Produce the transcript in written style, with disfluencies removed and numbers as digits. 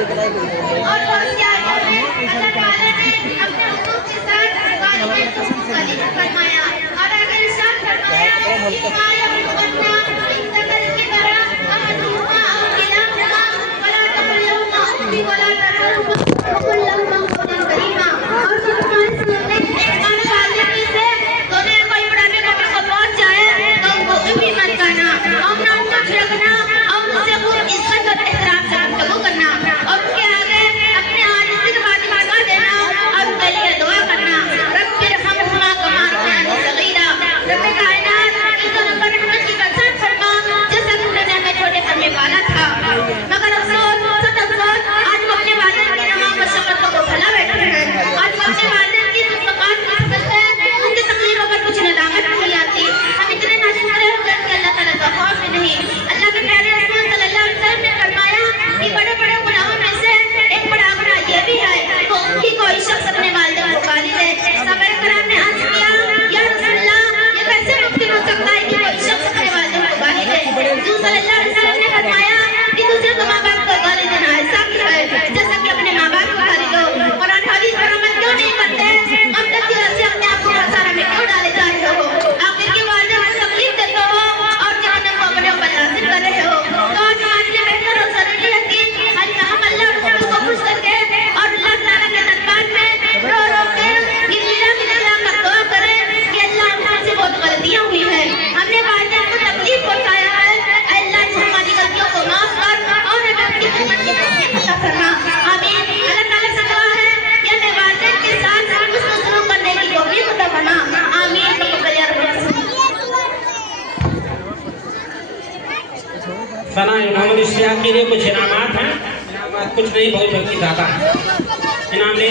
और अल्लाह ताला ने अपने हुकूम के साथ वालिदैन को मुखालिफ फरमाया और अगर इरशाद फरमाया कि माया मुकन्ना इंतकल की तरह अहदुमा औ किलाहुमा वला तकुल्लहुमा उफ़्फि वला तनहरुमा वकुल्लहुमा कौलन करीमा। और कुरान सुनने ईमान वाले में से दोनों कोई बुढ़ापे को पहुंच जाए तो वो भी मत करना और ना उनको छिड़कना और उनसे खूब इज्जत और एहतराम से गुफ्तगू करना और उनके आगे अपने आजिज़ी की बात बता देना और उनके लिए दुआ करना। रब्बिरहमहुमा कमा रब्बयानी सगीरा। रब कायनात इस नंबर रहमत की बरसात फरमा जैसा तुमने हमें छोटे पर में पाला था। मगर अफसोस सत अफसोस आज हम अपने वालिदैन की तमाम मशक्क़तों को भुला बैठे हैं। आज हम अपने वालिदैन की मुलाकात की समझते हैं, उनकी तकलीफों पर कुछ नदामत नहीं आती। हम इतने नाशुक्र हो गए कि अल्लाह ताला का खौफ भी नहीं। अल्लाह के प्यारे रसूल सल्लल्लाहु अलैहि वसल्लम ने फरमाया कि बड़े बड़े गुनाहों में से एक बड़ा गुनाह ये भी है कि कोई शख्स अपने वालिदैन को गाली दे। सहाबा कराम ने अर्ज़ किया, या रसूलल्लाह, ये कैसे मुमकिन हो सकता है कि कोई शख्स अपने वालिदैन को गाली दे? हुज़ूर सल्लल्लाहु अलैहि वसल्लम ने फरमाया कि दूसरे को माँ बाप को गाली देना ऐसा ही है जैसा कि अपने माँ बाप को गाली दो। और हदीस पर अमल क्यों नहीं करते? अमदद की वजह से अपने आप को खसारा में क्यों डाले जा रहे हो? आखिर के वालिदैन को तकलीफ देते हो और जहन्नम को अपने ऊपर लाज़िम कर रहे हो। तो आज हमारे लिए बेहतर और ज़रूरी है कि हम अल्लाह और रसूल को खुश करके और अल्लाह ताला के दरबार में रो रो के गिला कर दुआ करें कि अल्लाह हमसे बहुत गलतियां हुई हैं, हमने वालिदैन को तकलीफ पहुंचाया है, अल्लाह हमारी गलतियों को माफ कर और हमें अपनी खिदमत की तौफीक अता फरमा। आमीन। अल्लाह ताला से दुआ है कि हमें वालिदैन के साथ हुस्न सलूक करने की तौफीक अता फरमा। आमीन। तक़ब्बल या रब्बल सना मोहम्मद इश्तियाक के लिए कुछ इनामात हैं। इनामात कुछ नहीं, बहुत ज़्यादा इनाम ले